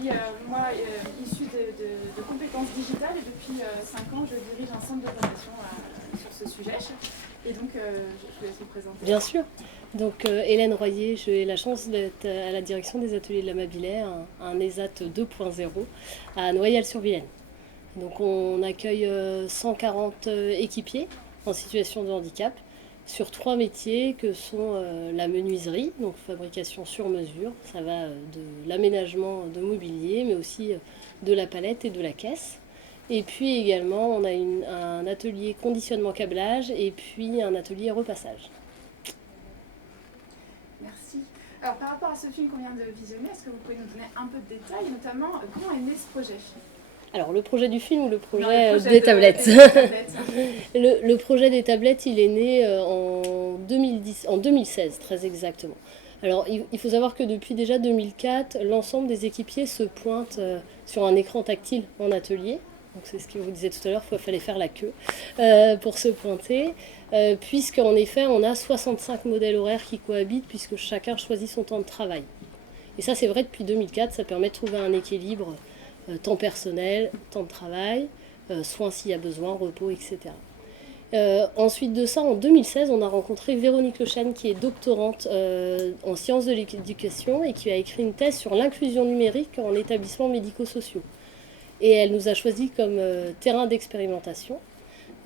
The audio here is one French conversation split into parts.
suis moi issue de compétences digitales et depuis 5 ans je dirige un centre de formation sur ce sujet. Et donc je vous laisse vous présenter. Bien sûr. Donc Hélène Royer, j'ai la chance d'être à la direction des ateliers de la Mabilet, un ESAT 2.0 à Noyelles-sur-Vilaine. Donc on accueille 140 équipiers en situation de handicap sur 3 métiers que sont la menuiserie, donc fabrication sur mesure, ça va de l'aménagement de mobilier, mais aussi de la palette et de la caisse. Et puis également, on a un atelier conditionnement câblage et puis un atelier repassage. Merci. Alors par rapport à ce film qu'on vient de visionner, est-ce que vous pouvez nous donner un peu de détails, notamment comment est né ce projet? Alors le projet du film ou le projet, non, le projet des tablettes des tablettes. le projet des tablettes, il est né en 2016, très exactement. Alors il faut savoir que depuis déjà 2004, l'ensemble des équipiers se pointent sur un écran tactile en atelier. Donc c'est ce que vous disiez tout à l'heure, il fallait faire la queue pour se pointer, puisqu'en effet on a 65 modèles horaires qui cohabitent, puisque chacun choisit son temps de travail. Et ça c'est vrai depuis 2004, ça permet de trouver un équilibre temps personnel, temps de travail, soins s'il y a besoin, repos, etc. Ensuite de ça, en 2016, on a rencontré Véronique Lechêne, qui est doctorante en sciences de l'éducation et qui a écrit une thèse sur l'inclusion numérique en établissements médico-sociaux. Et elle nous a choisi comme terrain d'expérimentation,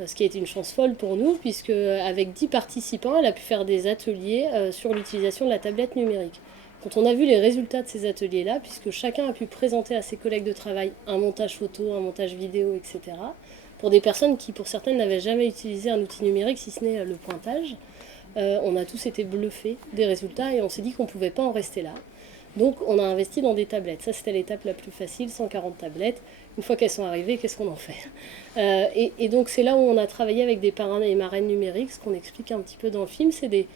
ce qui a été une chance folle pour nous, puisque avec 10 participants, elle a pu faire des ateliers sur l'utilisation de la tablette numérique. Quand on a vu les résultats de ces ateliers-là, puisque chacun a pu présenter à ses collègues de travail un montage photo, un montage vidéo, etc., pour des personnes qui, pour certaines, n'avaient jamais utilisé un outil numérique, si ce n'est le pointage, on a tous été bluffés des résultats et on s'est dit qu'on ne pouvait pas en rester là. Donc on a investi dans des tablettes. Ça, c'était l'étape la plus facile, 140 tablettes. Une fois qu'elles sont arrivées, qu'est-ce qu'on en fait et donc c'est là où on a travaillé avec des parrains et marraines numériques. Ce qu'on explique un petit peu dans le film, c'est des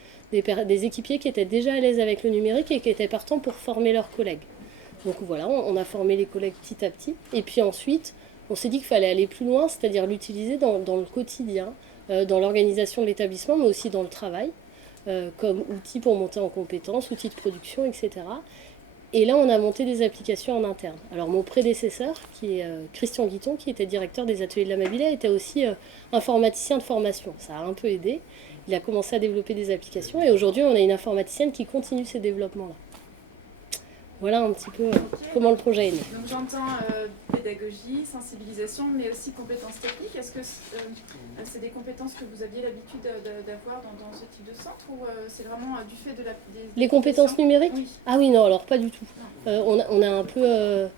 équipiers qui étaient déjà à l'aise avec le numérique et qui étaient partants pour former leurs collègues. Donc voilà, on a formé les collègues petit à petit. Et puis ensuite, on s'est dit qu'il fallait aller plus loin, c'est-à-dire l'utiliser dans le quotidien, dans l'organisation de l'établissement, mais aussi dans le travail, comme outil pour monter en compétences, outil de production, etc. Et là, on a monté des applications en interne. Alors, mon prédécesseur, qui est Christian Guiton, qui était directeur des ateliers de la Mabilet, était aussi informaticien de formation. Ça a un peu aidé. Il a commencé à développer des applications et aujourd'hui, on a une informaticienne qui continue ces développements-là. Voilà un petit peu comment le projet est né. Donc j'entends pédagogie, sensibilisation, mais aussi compétences techniques. Est-ce que c'est des compétences que vous aviez l'habitude d'avoir dans ce type de centre ou c'est vraiment du fait de Les compétences numériques? Oui. Ah oui, non, alors pas du tout. On a un peu...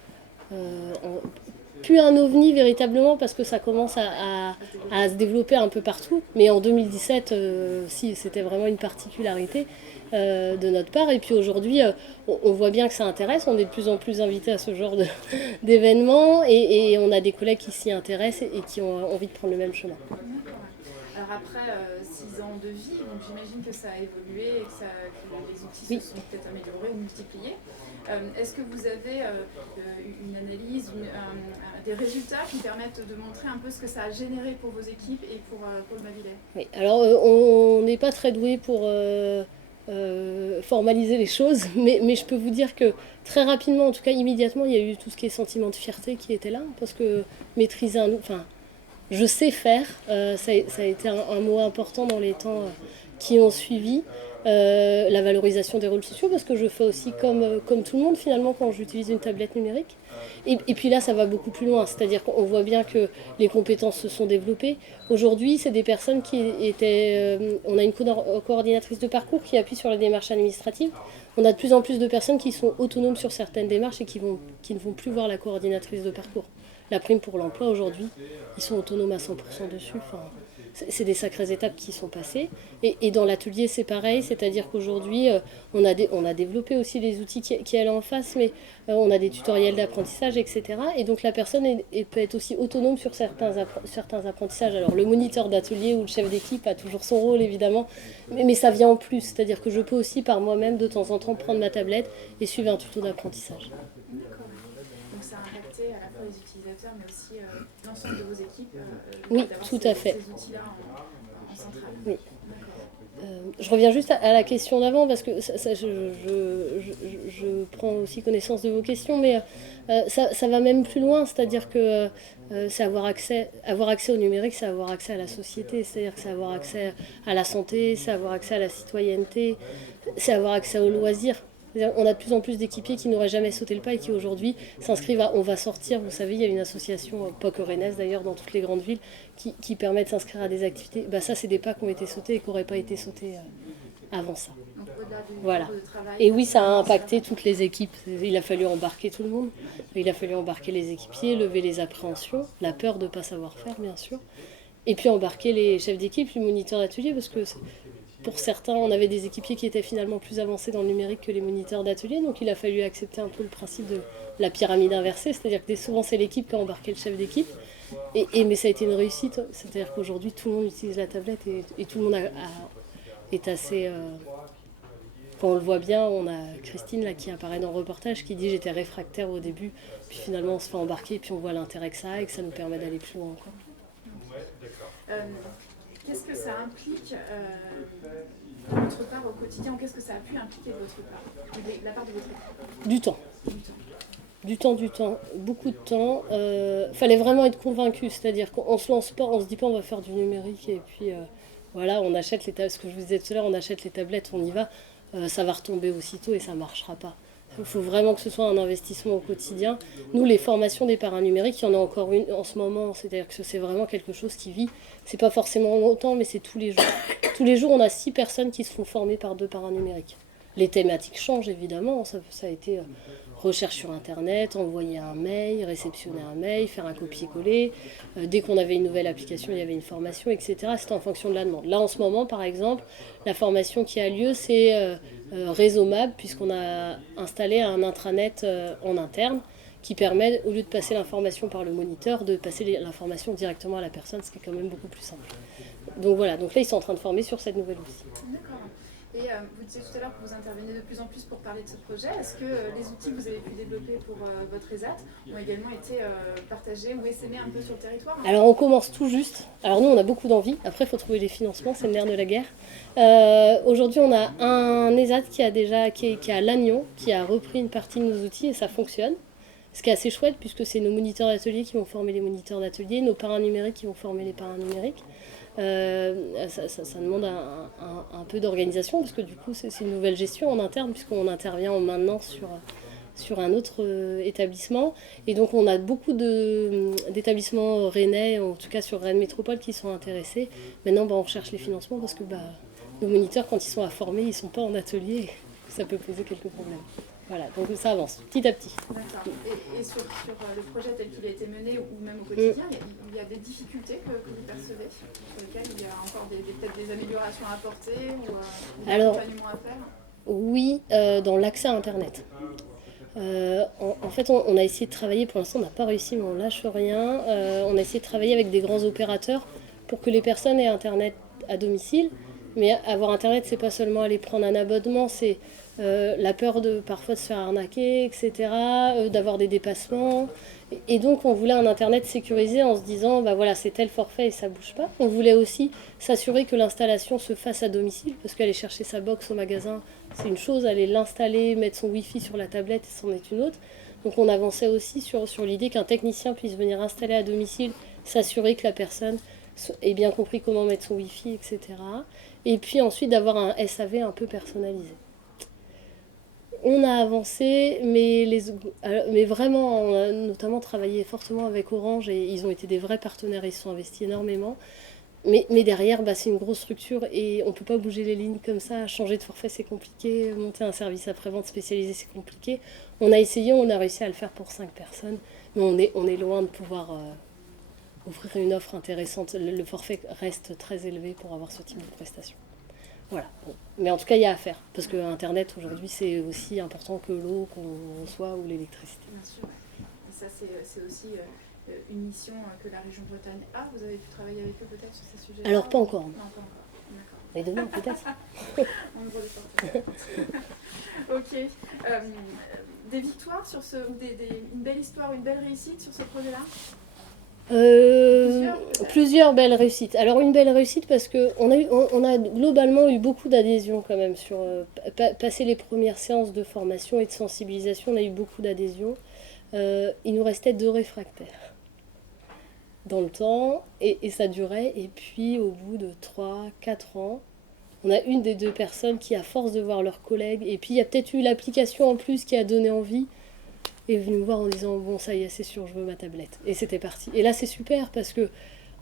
plus un ovni véritablement parce que ça commence à se développer un peu partout. Mais en 2017, si, c'était vraiment une particularité de notre part. Et puis aujourd'hui, on voit bien que ça intéresse. On est de plus en plus invités à ce genre d'événements et on a des collègues qui s'y intéressent et qui ont envie de prendre le même chemin. Alors après 6 ans de vie, donc j'imagine que ça a évolué et que les outils se sont peut-être améliorés ou multipliés. Est-ce que vous avez une analyse, des résultats qui permettent de montrer un peu ce que ça a généré pour vos équipes et pour le Mabilet? Oui, alors on n'est pas très doué pour formaliser les choses, mais je peux vous dire que très rapidement, en tout cas immédiatement, il y a eu tout ce qui est sentiment de fierté qui était là, parce que maîtriser un... Enfin, je sais faire, ça a été un mot important dans les temps qui ont suivi. La valorisation des rôles sociaux, parce que je fais aussi comme tout le monde finalement quand j'utilise une tablette numérique. Et puis là, ça va beaucoup plus loin, c'est-à-dire qu'on voit bien que les compétences se sont développées. Aujourd'hui, c'est des personnes qui étaient... on a une coordinatrice de parcours qui appuie sur la démarche administrative. On a de plus en plus de personnes qui sont autonomes sur certaines démarches et qui ne vont plus voir la coordinatrice de parcours. La prime pour l'emploi, aujourd'hui, ils sont autonomes à 100% dessus. Enfin, c'est des sacrées étapes qui sont passées. Et dans l'atelier, c'est pareil, c'est-à-dire qu'aujourd'hui, on a développé aussi les outils qui allaient en face, mais on a des tutoriels d'apprentissage, etc. Et donc la personne peut être aussi autonome sur certains apprentissages. Alors le moniteur d'atelier ou le chef d'équipe a toujours son rôle, évidemment, mais ça vient en plus. C'est-à-dire que je peux aussi par moi-même, de temps en temps, prendre ma tablette et suivre un tuto d'apprentissage. Donc ça a impacté à la fois les utilisateurs, mais aussi l'ensemble de vos équipes Oui, tout à fait. Ces outils-là en centrale. Oui. Je reviens juste à la question d'avant parce que je prends aussi connaissance de vos questions, mais ça va même plus loin, c'est-à-dire que c'est avoir accès au numérique, c'est avoir accès à la société, c'est-à-dire que c'est avoir accès à la santé, c'est avoir accès à la citoyenneté, c'est avoir accès aux loisirs. On a de plus en plus d'équipiers qui n'auraient jamais sauté le pas et qui aujourd'hui s'inscrivent à On va sortir. Vous savez, il y a une association, pas que rennaise d'ailleurs, dans toutes les grandes villes, qui permet de s'inscrire à des activités. Bah, ça, c'est des pas qui ont été sautés et qui n'auraient pas été sautés avant ça. Donc au-delà du Voilà. de travail, Et oui, ça a impacté toutes les équipes. Il a fallu embarquer tout le monde. Il a fallu embarquer les équipiers, lever les appréhensions, la peur de ne pas savoir faire, bien sûr. Et puis embarquer les chefs d'équipe, les moniteurs d'atelier, parce que pour certains, on avait des équipiers qui étaient finalement plus avancés dans le numérique que les moniteurs d'atelier. Donc il a fallu accepter un peu le principe de la pyramide inversée, c'est-à-dire que souvent c'est l'équipe qui a embarqué le chef d'équipe. Mais ça a été une réussite, c'est-à-dire qu'aujourd'hui tout le monde utilise la tablette et tout le monde est assez... Quand on le voit bien, on a Christine là, qui apparaît dans le reportage qui dit j'étais réfractaire au début, puis finalement on se fait embarquer et puis on voit l'intérêt que ça a et que ça nous permet d'aller plus loin. Qu'est-ce que ça implique de votre part au quotidien, ou qu'est-ce que ça a pu impliquer de votre part, de la part de votre équipe? Du temps. Du temps, beaucoup de temps. Fallait vraiment être convaincu, c'est-à-dire qu'on se lance pas, on se dit pas on va faire du numérique et puis voilà, on achète les tablettes, ce que je vous disais tout à l'heure, on achète les tablettes, on y va, ça va retomber aussitôt et ça marchera pas. Il faut vraiment que ce soit un investissement au quotidien. Nous, les formations des paranumériques, il y en a encore une en ce moment, c'est-à-dire que c'est vraiment quelque chose qui vit. C'est pas forcément longtemps, mais c'est tous les jours. Tous les jours, on a 6 personnes qui se font former par 2 paranumériques. Les thématiques changent évidemment, ça a été recherche sur internet, envoyer un mail, réceptionner un mail, faire un copier-coller. Dès qu'on avait une nouvelle application, il y avait une formation, etc. C'était en fonction de la demande. Là en ce moment par exemple, la formation qui a lieu c'est Réseau Mab, puisqu'on a installé un intranet en interne qui permet, au lieu de passer l'information par le moniteur, de passer l'information directement à la personne, ce qui est quand même beaucoup plus simple. Donc voilà, donc là ils sont en train de former sur cette nouvelle outil. D'accord. Et vous disiez tout à l'heure que vous intervenez de plus en plus pour parler de ce projet. Est-ce que les outils que vous avez pu développer pour votre ESAT ont également été partagés ou essaimés un peu sur le territoire? Alors on commence tout juste. Alors nous on a beaucoup d'envie. Après il faut trouver les financements, c'est le nerf de la guerre. Aujourd'hui on a un ESAT qui est à Lannion, qui a repris une partie de nos outils et ça fonctionne. Ce qui est assez chouette puisque c'est nos moniteurs d'atelier qui vont former les moniteurs d'atelier, nos paranumériques qui vont former les paranumériques. Ça demande un peu d'organisation parce que du coup c'est une nouvelle gestion en interne puisqu'on intervient maintenant sur un autre établissement et donc on a beaucoup d'établissements rennais, en tout cas sur Rennes Métropole qui sont intéressés. Maintenant on recherche les financements parce que nos moniteurs quand ils sont à former ils ne sont pas en atelier et ça peut poser quelques problèmes. Voilà, donc ça avance petit à petit. D'accord. Et sur le projet tel qu'il a été mené ou même au quotidien, il y a des difficultés que vous percevez sur lesquelles il y a encore peut-être des améliorations à apporter ou des accompagnements à faire? Oui, dans l'accès à Internet. En fait, on a essayé de travailler, pour l'instant on n'a pas réussi, mais on lâche rien. On a essayé de travailler avec des grands opérateurs pour que les personnes aient Internet à domicile. Mais avoir Internet, c'est pas seulement aller prendre un abonnement, c'est la peur parfois de se faire arnaquer, etc., d'avoir des dépassements. Et donc on voulait un Internet sécurisé en se disant, voilà, c'est tel forfait et ça bouge pas. On voulait aussi s'assurer que l'installation se fasse à domicile, parce qu'aller chercher sa box au magasin, c'est une chose, aller l'installer, mettre son Wi-Fi sur la tablette, c'en est une autre. Donc on avançait aussi sur l'idée qu'un technicien puisse venir installer à domicile, s'assurer que la personne ait bien compris comment mettre son Wi-Fi, etc. Et puis ensuite d'avoir un SAV un peu personnalisé. On a avancé, mais vraiment, on a notamment travaillé fortement avec Orange et ils ont été des vrais partenaires, ils se sont investis énormément. Mais derrière, c'est une grosse structure et on ne peut pas bouger les lignes comme ça. Changer de forfait, c'est compliqué. Monter un service après-vente spécialisé, c'est compliqué. On a essayé, on a réussi à le faire pour 5 personnes, mais on est loin de pouvoir offrir une offre intéressante. Le forfait reste très élevé pour avoir ce type de prestation. Voilà. Bon. Mais en tout cas, il y a à faire. Parce que Internet, aujourd'hui, c'est aussi important que l'eau qu'on reçoit ou l'électricité. Bien sûr. Et ça, c'est aussi une mission que la région Bretagne a. Vous avez pu travailler avec eux peut-être sur ces sujets-là? Alors, pas encore. Non, pas encore. D'accord. Mais demain, peut-être. On ouvre les portes. Ok. Des victoires sur une belle histoire, une belle réussite sur ce projet-là? Plusieurs belles réussites. Alors une belle réussite parce que on a globalement eu beaucoup d'adhésions quand même sur passer les premières séances de formation et de sensibilisation, on a eu beaucoup d'adhésions. Il nous restait 2 réfractaires dans le temps et ça durait. Et puis au bout de 3, 4 ans, on a une des 2 personnes qui, à force de voir leurs collègues, et puis il y a peut-être eu l'application en plus qui a donné envie, est venue me voir en disant bon ça y est c'est sûr je veux ma tablette et c'était parti. Et là c'est super parce que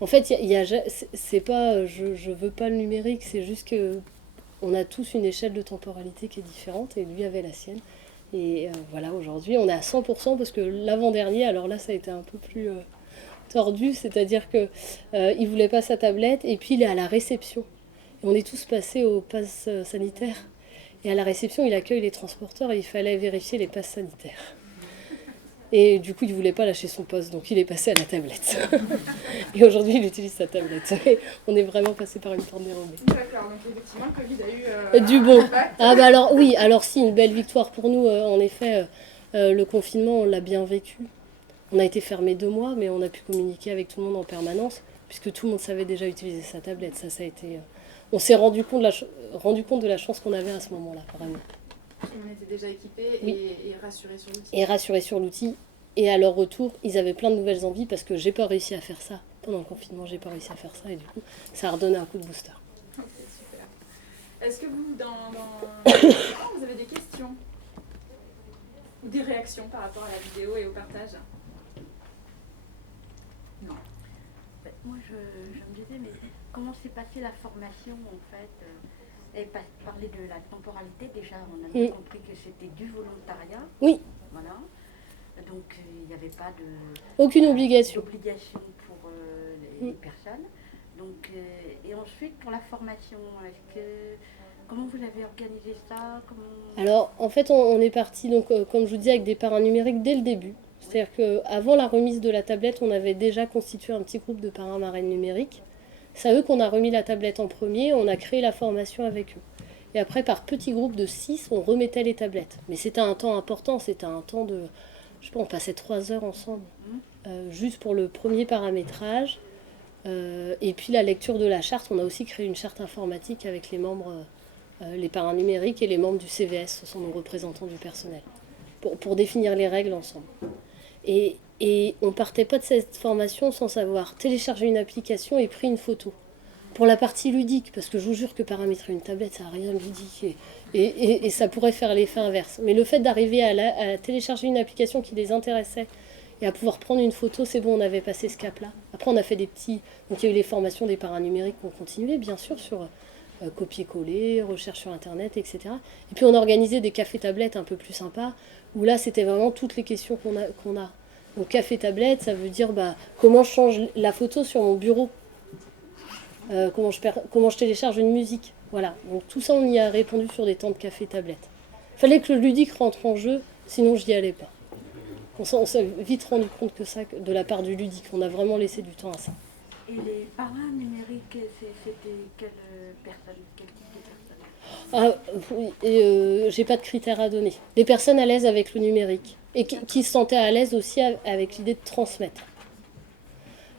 en fait c'est pas je veux pas le numérique, c'est juste que on a tous une échelle de temporalité qui est différente et lui avait la sienne. Et voilà, aujourd'hui on est à 100% parce que l'avant-dernier, alors là ça a été un peu plus tordu, c'est-à-dire que il voulait pas sa tablette et puis il est à la réception. Et on est tous passés au pass sanitaire. Et à la réception, il accueille les transporteurs et il fallait vérifier les passes sanitaires. Et du coup, il ne voulait pas lâcher son poste, donc il est passé à la tablette. Et aujourd'hui, il utilise sa tablette. Et on est vraiment passé par une porte dérobée. D'accord, donc effectivement, le Covid a eu du bon. impact. Ah bah alors oui, alors si, une belle victoire pour nous. En effet, le confinement, on l'a bien vécu. On a été fermé 2 mois, mais on a pu communiquer avec tout le monde en permanence, puisque tout le monde savait déjà utiliser sa tablette. Ça a été... on s'est rendu compte de la chance qu'on avait à ce moment-là, vraiment. On était déjà équipés Oui. et rassurés sur l'outil. Et rassurés sur l'outil. Et à leur retour, ils avaient plein de nouvelles envies parce que j'ai pas réussi à faire ça. Pendant le confinement, j'ai pas réussi à faire ça et du coup, ça a redonné un coup de booster. Ok, super. Est-ce que vous, vous avez des questions ou des réactions par rapport à la vidéo et au partage? Non. Moi, je me disais, mais comment s'est passée la formation en fait et parler de la temporalité, déjà, on a bien compris que c'était du volontariat. Oui. Voilà. Donc, il n'y avait pas aucune obligation pour les personnes. Donc, et ensuite, pour la formation, comment vous avez organisé ça? Alors, en fait, on est parti, donc, comme je vous dis, avec des parrains numériques dès le début. C'est-à-dire qu'avant la remise de la tablette, on avait déjà constitué un petit groupe de parrains marraines numériques. C'est à eux qu'on a remis la tablette en premier, on a créé la formation avec eux. Et après, par petits groupes de 6, on remettait les tablettes. Mais c'était un temps important, c'était un temps de... Je sais pas, on passait 3 heures ensemble, juste pour le premier paramétrage. Et puis la lecture de la charte, on a aussi créé une charte informatique avec les membres, les parrains numériques et les membres du CVS, ce sont nos représentants du personnel, pour définir les règles ensemble. Et on partait pas de cette formation sans savoir télécharger une application et pris une photo. Pour la partie ludique, parce que je vous jure que paramétrer une tablette, ça n'a rien de ludique. Et ça pourrait faire l'effet inverse. Mais le fait d'arriver à télécharger une application qui les intéressait et à pouvoir prendre une photo, c'est bon, on avait passé ce cap-là. Après, on a fait des petits... Donc il y a eu les formations des parrains numériques qu'on continuait, bien sûr, sur copier-coller, recherche sur Internet, etc. Et puis on a organisé des cafés-tablettes un peu plus sympas, où là, c'était vraiment toutes les questions qu'on a. Donc café-tablette, ça veut dire comment je change la photo sur mon bureau, comment je télécharge une musique. Voilà, donc tout ça, on y a répondu sur des temps de café-tablette. Il fallait que le ludique rentre en jeu, sinon je n'y allais pas. On s'est vite rendu compte que ça, de la part du ludique, on a vraiment laissé du temps à ça. Et les parrains numériques, c'était quelle personne, quel type de personne? J'ai pas de critères à donner. Les personnes à l'aise avec le numérique et qui se sentaient à l'aise aussi avec l'idée de transmettre.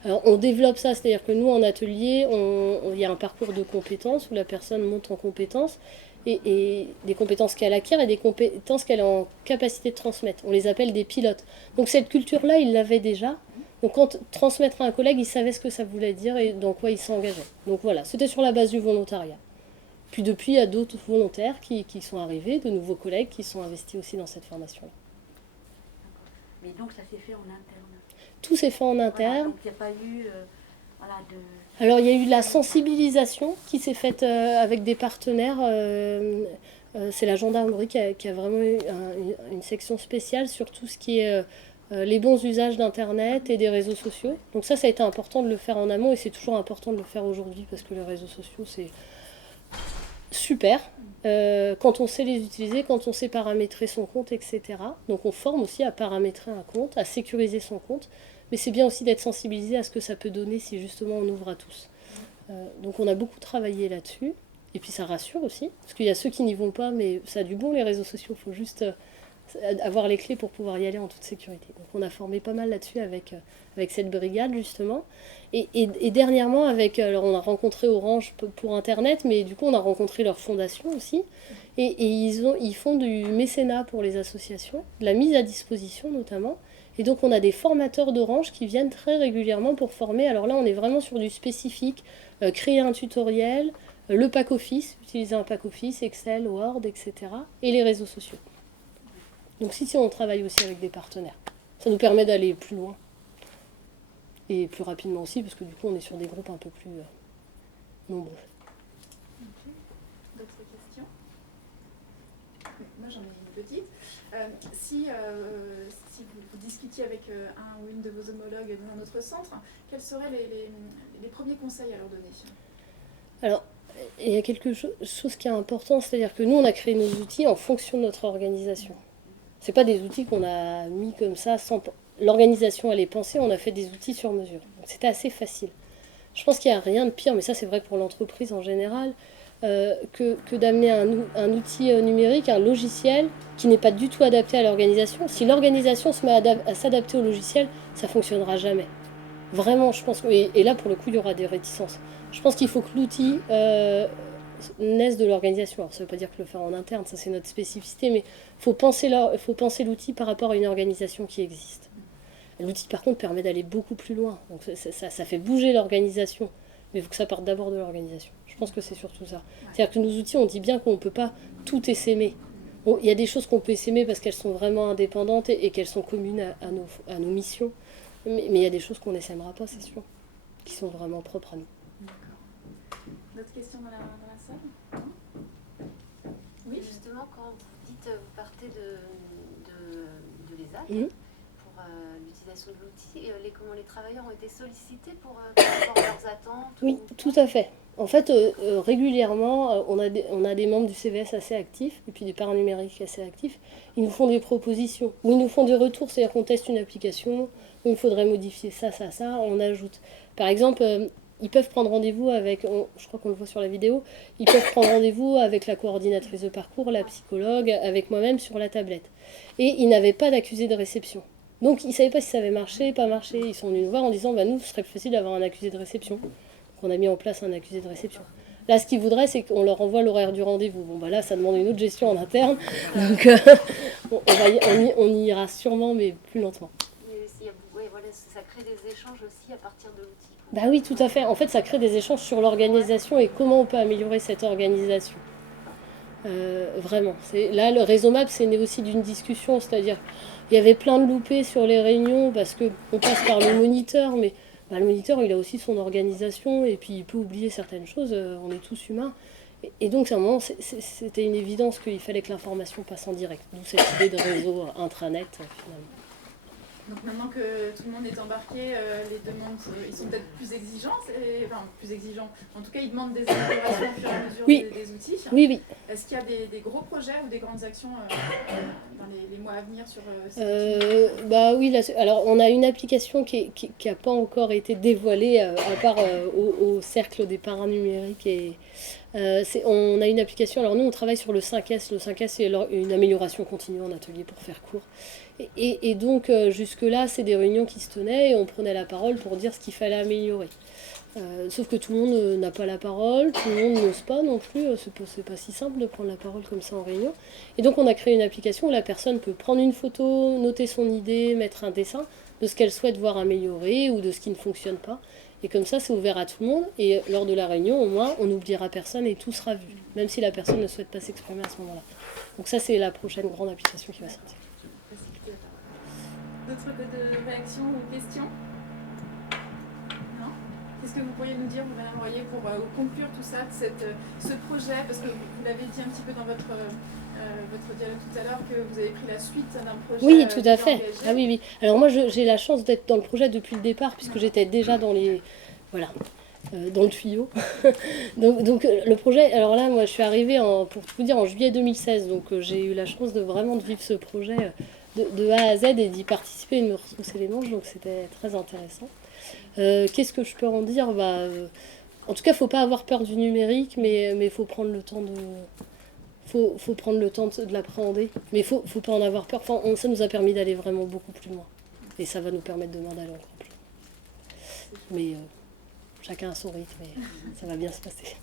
Alors on développe ça, c'est-à-dire que nous en atelier, il y a un parcours de compétences où la personne monte en compétences et des compétences qu'elle acquiert et des compétences qu'elle est en capacité de transmettre. On les appelle des pilotes. Donc cette culture-là, il l'avait déjà. Donc quand transmettre à un collègue, il savait ce que ça voulait dire et dans quoi il s'engageait. Donc voilà, c'était sur la base du volontariat. Puis depuis, il y a d'autres volontaires qui sont arrivés, de nouveaux collègues qui sont investis aussi dans cette formation-là. Mais donc ça s'est fait en interne? Tout s'est fait en interne. Voilà, donc il n'y a pas eu Alors il y a eu la sensibilisation qui s'est faite avec des partenaires. C'est la gendarmerie qui a vraiment eu une section spéciale sur tout ce qui est les bons usages d'Internet et des réseaux sociaux. Donc ça a été important de le faire en amont et c'est toujours important de le faire aujourd'hui parce que les réseaux sociaux, c'est super. Quand on sait les utiliser, quand on sait paramétrer son compte, etc. Donc on forme aussi à paramétrer un compte, à sécuriser son compte. Mais c'est bien aussi d'être sensibilisé à ce que ça peut donner si justement on ouvre à tous. Donc on a beaucoup travaillé là-dessus. Et puis ça rassure aussi, parce qu'il y a ceux qui n'y vont pas, mais ça a du bon les réseaux sociaux, il faut juste avoir les clés pour pouvoir y aller en toute sécurité. Donc on a formé pas mal là-dessus avec cette brigade justement. Et dernièrement, alors on a rencontré Orange pour Internet, mais du coup on a rencontré leur fondation aussi. Et ils font du mécénat pour les associations, de la mise à disposition notamment. Et donc on a des formateurs d'Orange qui viennent très régulièrement pour former. Alors là on est vraiment sur du spécifique, créer un tutoriel, le pack office, utiliser un pack office, Excel, Word, etc. Et les réseaux sociaux. Donc si on travaille aussi avec des partenaires. Ça nous permet d'aller plus loin. Et plus rapidement aussi, parce que du coup on est sur des groupes un peu plus nombreux. Okay. D'autres questions? Moi j'en ai une petite. Si vous discutiez avec un ou une de vos homologues dans un autre centre, quels seraient les premiers conseils à leur donner? Alors, il y a quelque chose qui est important, c'est-à-dire que nous on a créé nos outils en fonction de notre organisation. C'est pas des outils qu'on a mis comme ça sans... L'organisation elle est pensée, on a fait des outils sur mesure. Donc c'était assez facile. Je pense qu'il n'y a rien de pire, mais ça c'est vrai pour l'entreprise en général, que d'amener un outil numérique, un logiciel qui n'est pas du tout adapté à l'organisation. Si l'organisation se met à s'adapter au logiciel, ça ne fonctionnera jamais. Vraiment, je pense que... Et là, pour le coup, il y aura des réticences. Je pense qu'il faut que l'outil naisse de l'organisation. Alors ça ne veut pas dire que le faire en interne, ça c'est notre spécificité, mais il faut penser l'outil par rapport à une organisation qui existe. L'outil, par contre, permet d'aller beaucoup plus loin. Donc ça fait bouger l'organisation. Mais il faut que ça parte d'abord de l'organisation. Je pense que c'est surtout ça. C'est-à-dire que nos outils, on dit bien qu'on ne peut pas tout essaimer. Bon, il y a des choses qu'on peut essaimer parce qu'elles sont vraiment indépendantes et qu'elles sont communes à nos missions. Mais il y a des choses qu'on n'essaimera pas, c'est sûr. Qui sont vraiment propres à nous. D'accord. D'autres questions dans la salle? Oui. Justement, quand vous dites vous partez de l'ESAC, l'utilisation de l'outil, les travailleurs ont été sollicités pour rapport à leurs attentes? Oui, tout à fait. En fait, régulièrement, on a des membres du CVS assez actifs, et puis des paranumériques assez actifs. Ils nous font des propositions, ou ils nous font des retours, c'est-à-dire qu'on teste une application, où il faudrait modifier ça, on ajoute. Par exemple, ils peuvent prendre rendez-vous avec, je crois qu'on le voit sur la vidéo, ils peuvent prendre rendez-vous avec la coordinatrice de parcours, la psychologue, avec moi-même sur la tablette. Et ils n'avaient pas d'accusé de réception. Donc ils ne savaient pas si ça avait marché, pas marché. Ils sont venus nous voir en disant nous, ce serait plus facile d'avoir un accusé de réception. Donc on a mis en place un accusé de réception. Là, ce qu'ils voudraient, c'est qu'on leur envoie l'horaire du rendez-vous. Bon, bah là, ça demande une autre gestion en interne. Donc on y ira sûrement, mais plus lentement. Ça crée des échanges aussi à partir de l'outil. Bah oui, tout à fait. En fait, ça crée des échanges sur l'organisation et comment on peut améliorer cette organisation. Vraiment. Là, le réseau MAP, c'est né aussi d'une discussion, c'est-à-dire il y avait plein de loupés sur les réunions parce qu'on passe par le moniteur, mais le moniteur, il a aussi son organisation et puis il peut oublier certaines choses, on est tous humains. Et donc, à un moment, c'était une évidence qu'il fallait que l'information passe en direct. D'où cette idée de réseau intranet, finalement. Donc maintenant que tout le monde est embarqué, les demandes, ils sont peut-être plus exigeants, plus exigeants. En tout cas, ils demandent des améliorations au fur et à mesure des outils. Oui. Est-ce qu'il y a des gros projets ou des grandes actions dans les mois à venir sur ces oui, là, alors on a une application qui n'a pas encore été dévoilée, à part au cercle des paranumériques. On a une application, alors nous on travaille sur le 5S. Le 5S, c'est une amélioration continue en atelier pour faire court. Et donc jusque-là, c'est des réunions qui se tenaient et on prenait la parole pour dire ce qu'il fallait améliorer. Sauf que tout le monde n'a pas la parole, tout le monde n'ose pas non plus, c'est pas si simple de prendre la parole comme ça en réunion. Et donc on a créé une application où la personne peut prendre une photo, noter son idée, mettre un dessin de ce qu'elle souhaite voir améliorer ou de ce qui ne fonctionne pas. Et comme ça, c'est ouvert à tout le monde. Et lors de la réunion, au moins, on n'oubliera personne et tout sera vu, même si la personne ne souhaite pas s'exprimer à ce moment-là. Donc ça, c'est la prochaine grande application qui va sortir. D'autres réactions ou questions? Non? Qu'est-ce que vous pourriez nous dire, Madame Royer, pour conclure tout ça, ce projet? Parce que vous l'avez dit un petit peu dans votre dialogue tout à l'heure, que vous avez pris la suite d'un projet. Oui, tout à fait. Engagé. Ah oui. Alors moi, j'ai la chance d'être dans le projet depuis le départ, puisque j'étais déjà dans dans le tuyau. donc le projet, alors là, moi, je suis arrivée, pour tout vous dire, en juillet 2016. Donc j'ai eu la chance de vraiment vivre ce projet de A à Z et d'y participer et de me retrousser les manches, donc c'était très intéressant. Qu'est-ce que je peux en dire? En tout cas, il ne faut pas avoir peur du numérique, mais il faut prendre le temps faut prendre le temps de l'appréhender. Mais faut pas en avoir peur. Enfin, ça nous a permis d'aller vraiment beaucoup plus loin. Et ça va nous permettre demain d'aller encore plus loin. Mais chacun a son rythme et ça va bien se passer.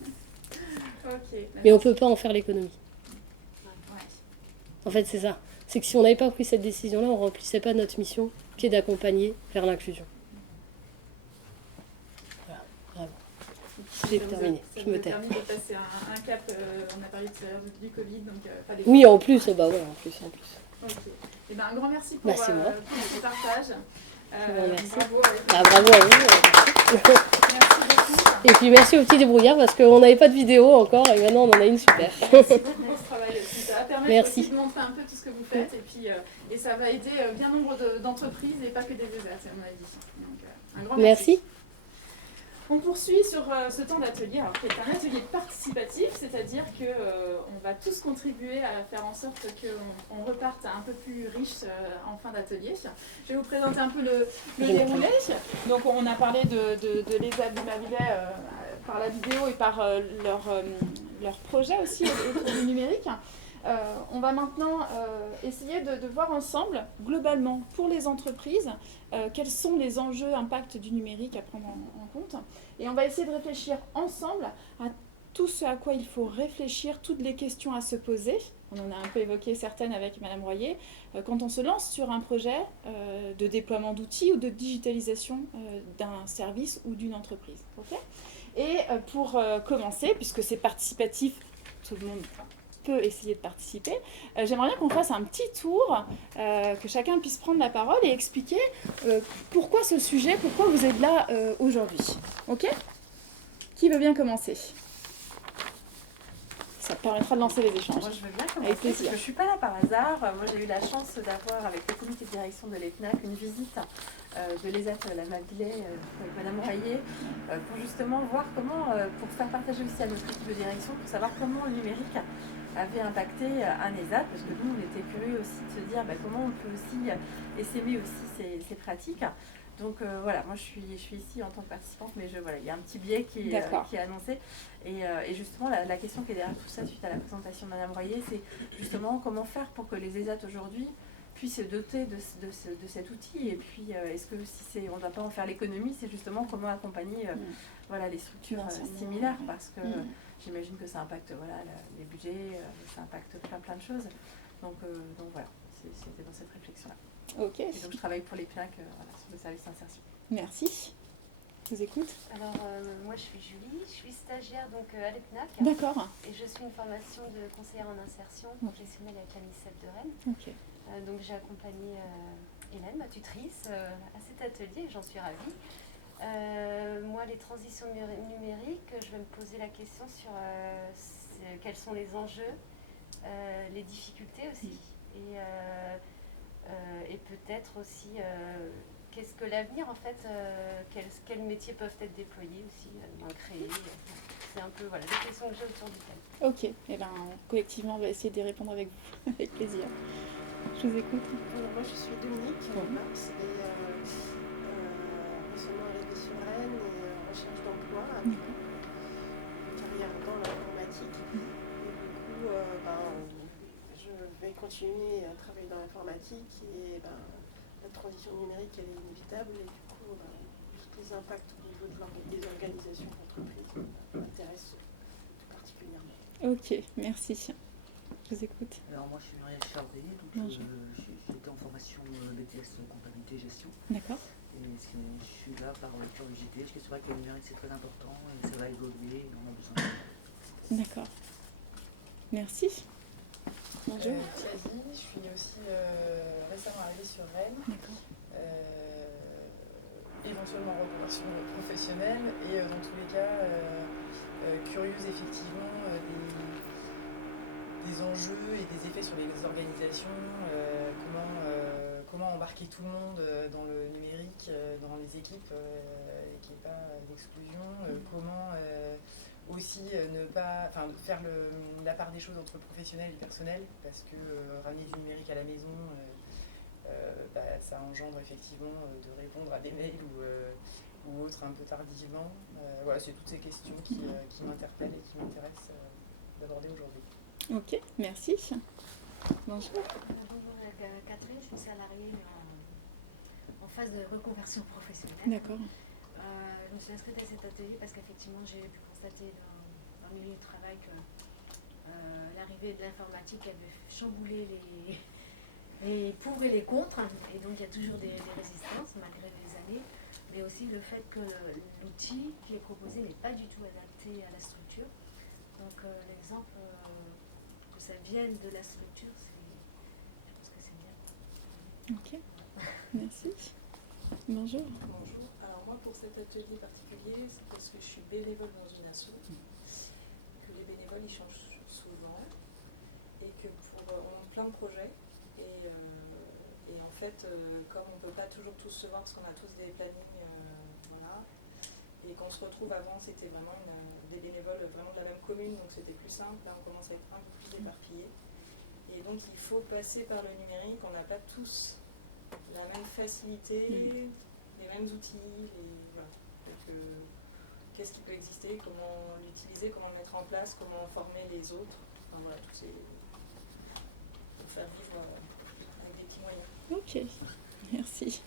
Ok. Mais on peut pas en faire l'économie. Ouais. En fait, c'est ça. C'est que si on n'avait pas pris cette décision-là, on remplissait pas notre mission, qui est d'accompagner vers l'inclusion. Voilà, vraiment. J'ai terminé, je me tais. Ça nous a permis de passer un cap, on a parlé du Covid, donc fallait... Oui, en plus, bah ouais, en plus. Ok. Et ben, un grand merci pour C'est moi. pour ce partage. Je vous remercie. Bravo. Bravo à vous. Merci beaucoup. Et puis merci au petit débrouillard parce qu'on n'avait pas de vidéo encore et maintenant on en a une super. Merci beaucoup pour ce travail aussi. Ça va permettre Merci. aussi de montrer un peu tout ce que vous faites et puis et ça va aider bien nombre d'entreprises et pas que des ESAT, à mon avis. Donc, un grand merci. Merci. On poursuit sur ce temps d'atelier, alors qui est un atelier participatif, c'est-à-dire que on va tous contribuer à faire en sorte qu'on reparte un peu plus riche en fin d'atelier. Je vais vous présenter un peu le déroulé. Donc on a parlé de l'ESAT du Mavillet par la vidéo et par leur projet aussi autour du numérique. On va maintenant essayer de voir ensemble, globalement, pour les entreprises, quels sont les enjeux, impacts du numérique à prendre en compte. Et on va essayer de réfléchir ensemble à tout ce à quoi il faut réfléchir, toutes les questions à se poser. On en a un peu évoqué certaines avec Madame Royer. Quand on se lance sur un projet de déploiement d'outils ou de digitalisation d'un service ou d'une entreprise. Okay. Et pour commencer, puisque c'est participatif, tout le monde peut essayer de participer. J'aimerais bien qu'on fasse un petit tour, que chacun puisse prendre la parole et expliquer pourquoi ce sujet, pourquoi vous êtes là aujourd'hui. Ok ? Qui veut bien commencer ? Ça permettra de lancer les échanges. Moi, je veux bien commencer Avec parce plaisir. que je ne suis pas là par hasard. Moi, j'ai eu la chance d'avoir, avec le comité de direction de l'ETNAC, une visite de l'ESAT la Mavillet avec Madame Royer pour justement voir comment, pour faire partager aussi à notre équipe de direction, pour savoir comment le numérique avait impacté un ESAT, parce que nous, on était curieux aussi de se dire comment on peut aussi essaimer aussi ces pratiques. Donc voilà, moi je suis ici en tant que participante, mais voilà, il y a un petit biais qui est annoncé. Et justement, la question qui est derrière tout ça, suite à la présentation de Madame Royer, c'est justement comment faire pour que les ESAT aujourd'hui puissent se doter de cet outil. Et puis, est-ce que si on ne doit pas en faire l'économie, c'est justement comment accompagner voilà, les structures similaires, parce que j'imagine que ça impacte les budgets, ça impacte plein de choses. Donc voilà, c'était dans cette réflexion-là. Ok. Et donc je travaille pour les PNAC sur le service d'insertion. Merci. Je vous écoute. Alors, moi, je suis Julie, je suis stagiaire donc, à l'EPNAC. D'accord. Et je suis une formation de conseillère en insertion professionnelle avec la MICEF de Rennes. Ok. Donc, j'ai accompagné Hélène, ma tutrice, à cet atelier et j'en suis ravie. Moi, les transitions numériques, je vais me poser la question sur quels sont les enjeux, les difficultés aussi. Et peut-être aussi qu'est-ce que l'avenir en fait, quels métiers peuvent être déployés aussi, créés. C'est un peu voilà, les questions que j'ai autour du thème. Ok, et bien collectivement on va essayer d'y répondre avec vous, avec plaisir. Je vous écoute. Alors, moi je suis Dominique Mars et récemment arrivée sur Rennes et en recherche d'emploi, une carrière dans l'informatique. Et du coup, je vais continuer à travailler dans l'informatique et la transition numérique elle est inévitable et du coup tous les impacts au niveau des organisations d'entreprise m'intéressent tout particulièrement. Ok, merci. Je vous écoute. Alors moi je suis Muriel Charvet, donc j'étais en formation BTS comptabilité gestion. D'accord. Et je suis là par curiosité, parce que c'est vrai que le numérique c'est très important et ça va évoluer et on a besoin de... D'accord. Merci. Bonjour. Claudie, je suis aussi récemment arrivée sur Rennes. D'accord. Éventuellement en reconversion professionnelle et dans tous les cas curieuse effectivement des enjeux et des effets sur les organisations, comment embarquer tout le monde dans le numérique, dans les équipes, et qu'il n'y ait pas d'exclusion, comment aussi ne pas faire la part des choses entre professionnel et personnel, parce que ramener du numérique à la maison, ça engendre effectivement de répondre à des mails ou autres un peu tardivement. Voilà, c'est toutes ces questions qui m'interpellent et qui m'intéressent d'aborder aujourd'hui. Ok, merci. Bonjour. Bonjour Catherine, je suis salariée en phase de reconversion professionnelle. D'accord. Je me suis inscrite à cet atelier parce qu'effectivement j'ai pu constater dans le milieu du travail que l'arrivée de l'informatique avait chamboulé les pour et les contre, et donc il y a toujours des résistances malgré les années, mais aussi le fait que l'outil qui est proposé n'est pas du tout adapté à la structure. Donc l'exemple que ça vienne de la structure, je pense que c'est bien. Ok, merci. Bonjour. Bonjour. Alors moi pour cet atelier particulier, c'est parce que je suis bénévole dans une asso, que les bénévoles ils changent souvent et que on monte plein de projets et en fait comme on ne peut pas toujours tous se voir parce qu'on a tous des plannings, voilà, et qu'on se retrouve avant c'était vraiment des bénévoles vraiment de la même commune donc c'était plus simple, là on commence à être un peu plus éparpillés et donc il faut passer par le numérique, on n'a pas tous la même facilité, les mêmes outils, voilà. Donc, qu'est-ce qui peut exister, comment l'utiliser, comment le mettre en place, comment former les autres, enfin voilà, tout ces... pour faire vivre avec des petits moyens. Ok, merci.